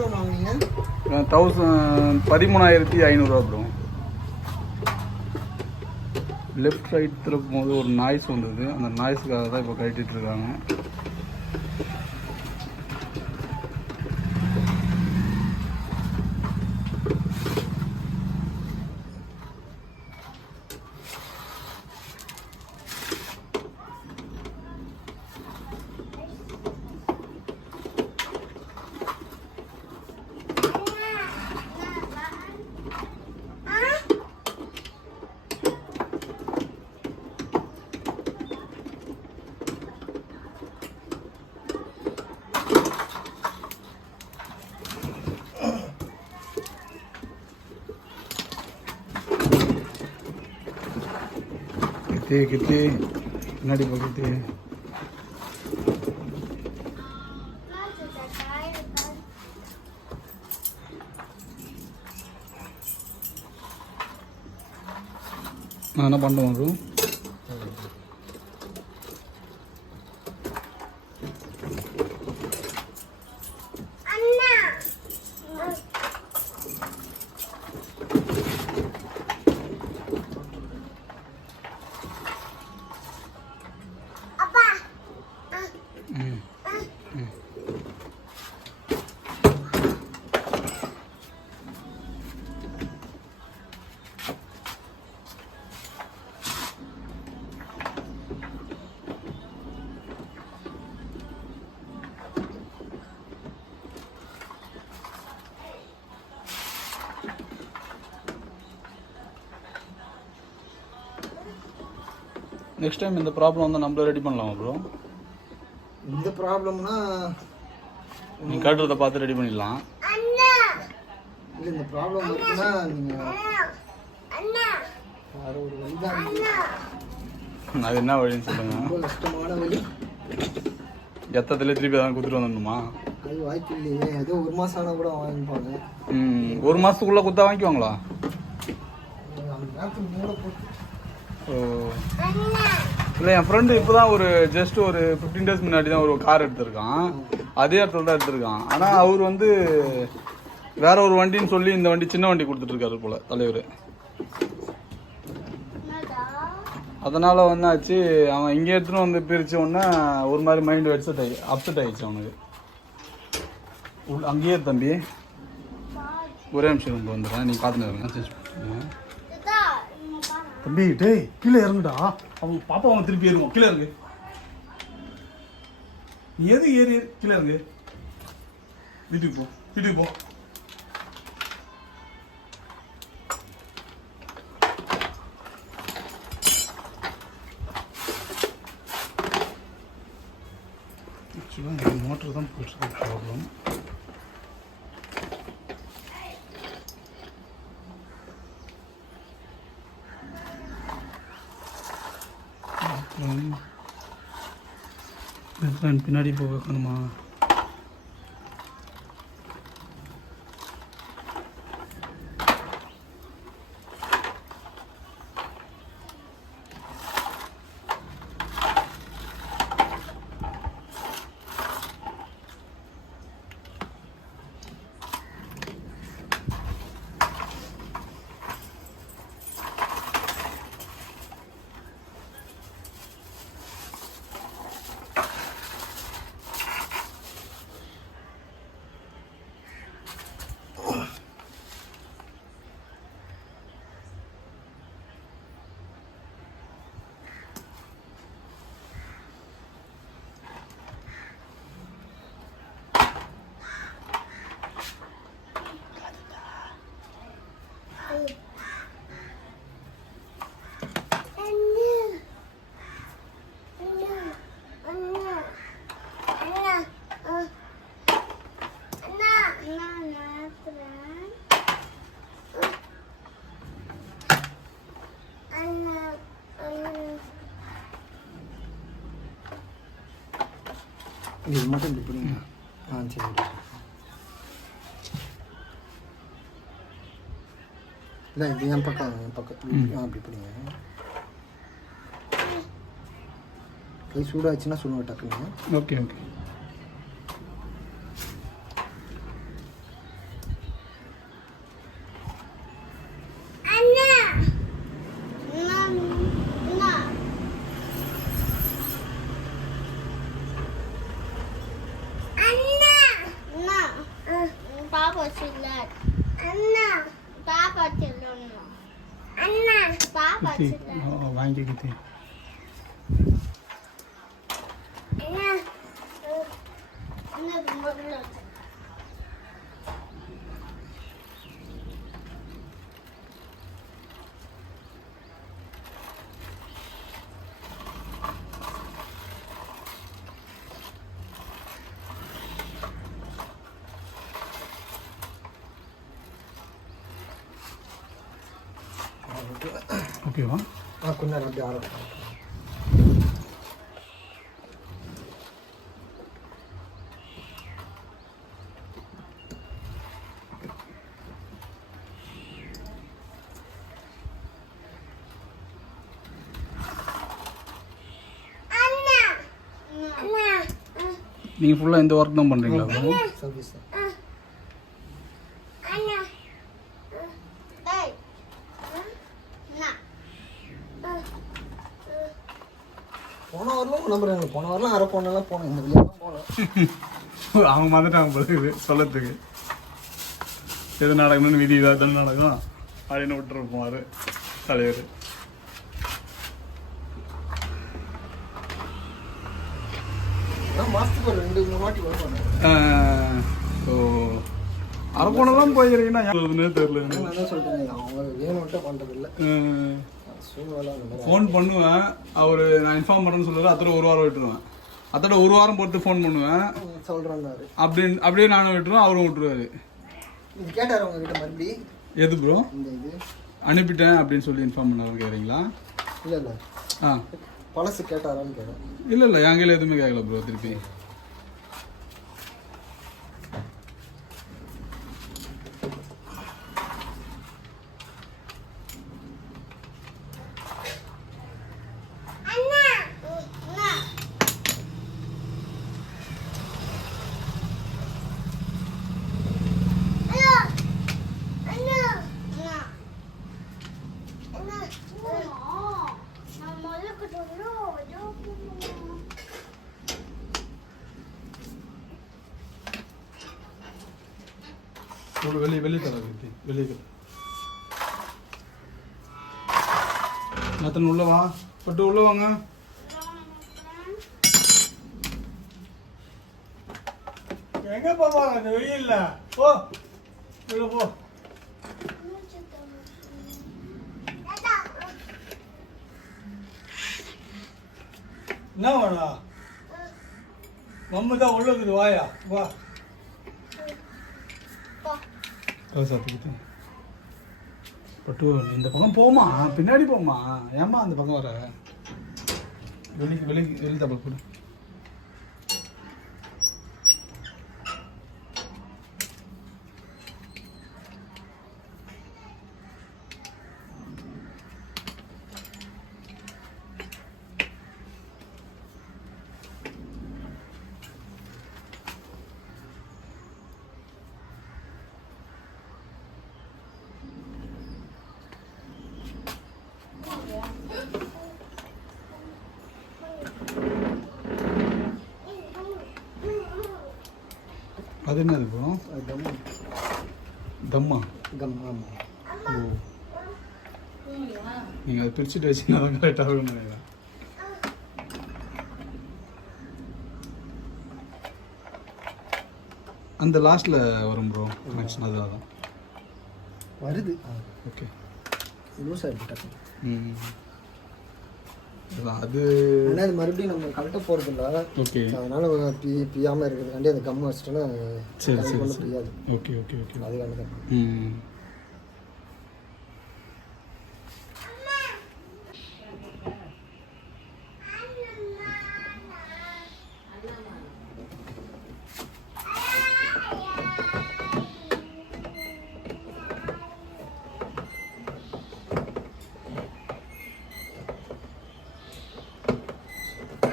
எவ்வளோ வாங்குனீங்க? 13,500 bro. Left right திருப்பும் போது ஒரு நாய்ஸ் வந்தது, அந்த நாய்ஸுக்காக தான் இப்போ கட்டிட்டு இருக்காங்க. கித்தி பின்னாடி போகிட்டு நான் என்ன பண்ணுறேன் ப்ரோ? நெக்ஸ்ட் டைம் இந்த ப்ராப்ளம் வந்து நம்மளே ரெடி பண்ணலாமா ப்ரோ? இந்த ப்ராப்ளம்னா நீங்கள் காட்டுறதை பார்த்து ரெடி பண்ணிடலாம். இல்லை, இந்த ப்ராப்ளம் இருக்குன்னா நீங்கள் வேறு ஒரு வழி தான். அது என்ன வழின்னு சொல்லுங்கள். ரொம்ப கஷ்டமான வழி. எத்தத்துலேயே திருப்பி அதான் கொடுத்துட்டு வந்துடணுமா? அது வாய்ப்பு இல்லையே. ஏதோ ஒரு மாதம் ஆனால் கூட வாங்கிப்பாங்க. ஒரு மாதத்துக்குள்ளே கொடுத்தா வாங்கிக்குவாங்களா? அந்த நேரத்துக்கு மூளை போட்டு. ஓ இல்லை, என் ஃப்ரெண்டு இப்போ தான் ஜஸ்ட் ஒரு 15 days முன்னாடி தான் ஒரு கார் எடுத்திருக்கான். அதே இடத்துல தான் எடுத்திருக்கான். ஆனால் அவர் வந்து வேற ஒரு வண்டின்னு சொல்லி இந்த வண்டி சின்ன வண்டி கொடுத்துட்ருக்காரு போல் தலைவர். அதனால் வந்தாச்சு, அவன் இங்கே எடுத்துன்னு வந்து பிரித்த உடனே ஒரு மாதிரி மைண்டு அப்செட் ஆகிடுச்சு அவனுக்கு. அங்கேயே தம்பி ஒரே நிமிஷம் இங்கே வந்துடுறேன், நீ பார்த்துன்னு இருங்க. சேஞ்ச் பண்ணுங்க தம்பி. டேய் கீழே இறங்குடா, அவங்க பாப்பா அவங்க திருப்பி ஏறுவோம். கீழே இறங்கு, நீ எது ஏறி கீழே இறங்கு. வீட்டுக்கு போ, வீட்டுக்கு போ. ஆக்சுவலாக மோட்டர் தான் போயிட்டு ப்ராப்ளம். பின்னாடி போக வைக்கணுமா? இது மட்டும் இப்படி பிடிங்க. சரி. இல்லை, இது என் பக்கம் அப்படி பிடிங்க. கை சூடாச்சுன்னா சொல்லுங்க டக்குங்க. Okay okay. சில்லர் அண்ணா பாப்பா சில்லர் அண்ணா பாப்பா சில்லர் வாங்கி கிட்டி அண்ணா அண்ணா ரொம்ப ஓகேவா கொஞ்ச நேரம் அப்படியே ஆரம்பிக்கும். நீங்கள் ஃபுல்லாக இந்த ஒர்க் தான் பண்ணுறீங்களா ப்ரோ? சர்வீஸ் போன வாரம் நம்புறாங்க. போன வாரம் அரை போனெல்லாம் போனோம். இந்த வழியாக தான் போனோம். அவங்க மறந்துட்டாங்க பிறகு சொல்லத்துக்கு எது நடக்கணும்னு விதி இதாக தானே நடக்கும் அப்படின்னு விட்டுருப்போம் தலைவர். மாசத்துக்கு ஒரு 2-3 வாட்டி வருவாங்க. ஸோ அரக்கோணெல்லாம் போயிருக்கீங்கன்னா சொல்லுதுன்னே தெரியல. நான் தான் சொல்றேன், அவங்க வேணும்ட்டு பண்றது இல்லை. சூழ்நிலை அந்த மாதிரி. ஃபோன் பண்ணுவேன், அவர் நான் இன்ஃபார்ம் பண்ணுறேன்னு சொல்லுவார். அத்தோட ஒரு வாரம் விட்டுருவேன். அத்தோட ஒரு வாரம் பொறுத்து ஃபோன் பண்ணுவேன் சொல்றேன்னாரு. அப்படியே நானும் விட்டுருவேன், அவரும் விட்டுருவாரு. இது கேட்டார் உங்ககிட்ட மறுபடி எது ப்ரோ? இந்த இது அனுப்பிட்டேன் அப்படின்னு சொல்லி இன்ஃபார்ம் பண்ண கேட்குறீங்களா? இல்லை இல்லை பழசு கேட்டாரான்னு கேட்டேன். இல்லை என் கையில் எதுவுமே கேட்கல ப்ரோ. திருப்பி வெளியே தர வெளியே மத்தன உள்ள வா, பட்டு உள்ள வாங்க. எங்க போவாங்க அந்த வெயில்ல? போ உள்ள போ. என்ன வேணா மம்மு தான் உள்ள இருக்குது, வாயா வா. சாப்பிட்டு பட்டு இந்த பக்கம் போமா, பின்னாடி போமா, ஏமா அந்த பக்கம் வர? வெளி தப்பல் போடு. அது என்ன ப்ரோ? தம்மா கம் ஆமாம். ஓ, நீங்கள் அதை பிரிச்சுட்டு வச்சுன்னா தான் கரெக்டாக இருக்கும்னு நினைக்கிறேன். அந்த லாஸ்ட்டில் வரும் ப்ரோ கனெக்ஷன், அதுதான் வருது. ஓகே லூஸ் ஆகிட்டாங்க. அது ஆனால் அது மறுபடியும் நம்ம கரெக்டாக போகிறது இல்லை. ஓகே, அதனால பியாமல் இருக்கிறதுக்காண்டி அந்த கம் வச்சுட்டோன்னா சரி பியாது. ஓகே ஓகே ஓகே அதுக்கான தான்.